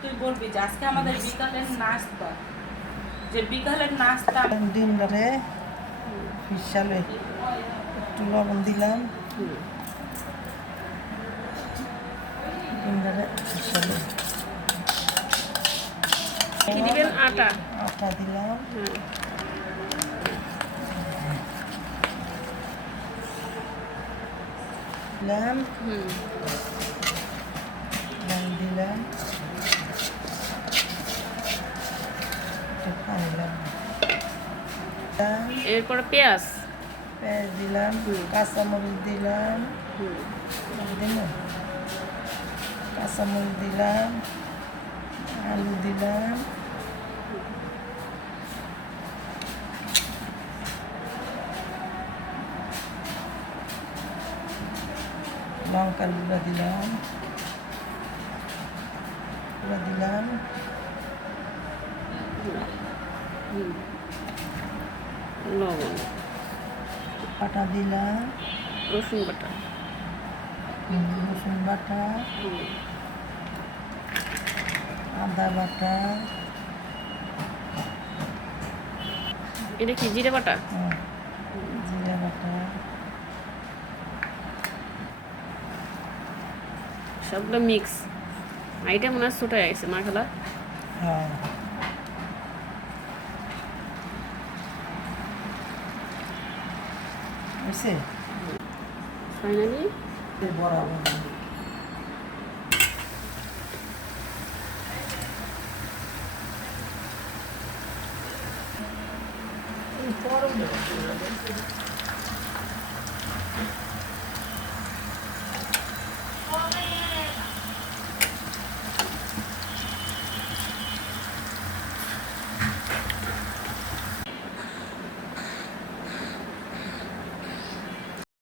তুই বলবি যে আজকে আমাদের বিকালের নাস্তা, যে বিকালের নাস্তা ডিম ধরে ফিসালে একটু লবণ দিলাম, ডিম ধরে ফিসালে কি দিবেন? আটা আটা দিলাম, দিলাম দিলাম একটু পানি দিলাম, এরপরে পেঁয়াজ পেঁয়াজ দিলাম, কাঁচামরিচ দিলাম, দিলাম কাঁচামরিচ দিলাম, আলু দিলাম, লঙ্কার গুঁড়া দিলাম, লবণ, বাটা দিলাম, রসুন বাটা, রসুন বাটা, আদা বাটা, এটা কি জিরে বাটা? জিরা বাটা, সবগুলো মিক্স। এটা মনে হয় ছোট হয়ে গেছে মাখালা। হ্যাঁ বুঝছে ফাইনালি বরাবর